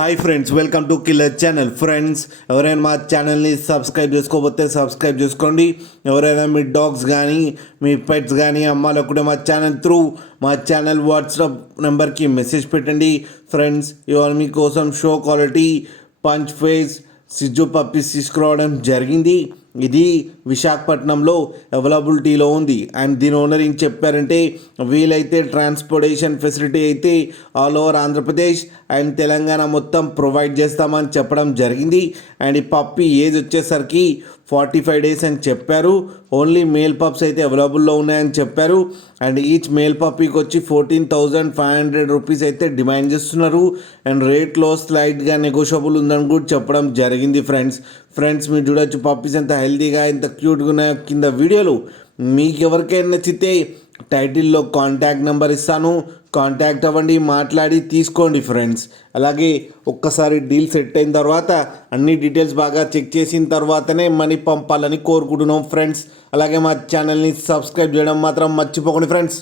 Hi friends, welcome to killer channel. Friends, ఎవరైనా మా ఛానల్ని సబ్స్క్రైబ్ చేసుకోకపోతే సబ్స్క్రైబ్ చేసుకోండి. ఎవరైనా మీ డాగ్స్ కానీ మీ పెట్స్ కానీ అమ్మాలనుకుంటే మా ఛానల్ త్రూ మా ఛానల్ వాట్సాప్ నెంబర్కి మెసేజ్ పెట్టండి. ఫ్రెండ్స్, ఇవాళ మీకోసం షో క్వాలిటీ పంచ్ ఫేస్ సిజ్జు పప్పీస్ తీసుకురావడం జరిగింది. ఇది విశాఖపట్నంలో అవైలబిలిటీలో ఉంది. అండ్ దీని ఓనర్ ఏం చెప్పారంటే, వీలైతే ట్రాన్స్పోర్టేషన్ ఫెసిలిటీ అయితే all over Andhra Pradesh and Telangana మొత్తం ప్రొవైడ్ చేస్తామని చెప్పడం జరిగింది. అండ్ ఈ పప్పీ ఏజ్ వచ్చేసరికి 45 days అని చెప్పారు. ఓన్లీ మేల్ పప్స్ అయితే అవైలబుల్లో ఉన్నాయని చెప్పారు. అండ్ ఈచ్ మేల్ పప్పీకి వచ్చి 14,500 రూపీస్ అయితే డిమాండ్ చేస్తున్నారు. అండ్ రేట్లో స్లైడ్గా నెగోషియబుల్ ఉందని కూడా చెప్పడం జరిగింది. ఫ్రెండ్స్ మీరు చూడొచ్చు పప్పీస్ ఎంత హెల్తీగా ఎంత క్యూట్గా ఉన్నాయో కింద వీడియోలు. మీకు ఎవరికైనా నచ్చితే టైటిల్లో కాంటాక్ట్ నెంబర్ ఇస్తాను, కాంటాక్ట్ అవ్వండి, మాట్లాడి తీసుకోండి ఫ్రెండ్స్. అలాగే ఒక్కసారి డీల్ సెట్ అయిన తర్వాత అన్ని డీటెయిల్స్ బాగా చెక్ చేసిన తర్వాతనే మనీ పంపాలని కోరుకుంటున్నాం ఫ్రెండ్స్. అలాగే మా ఛానల్ని సబ్స్క్రైబ్ చేయడం మాత్రం మర్చిపోకండి ఫ్రెండ్స్.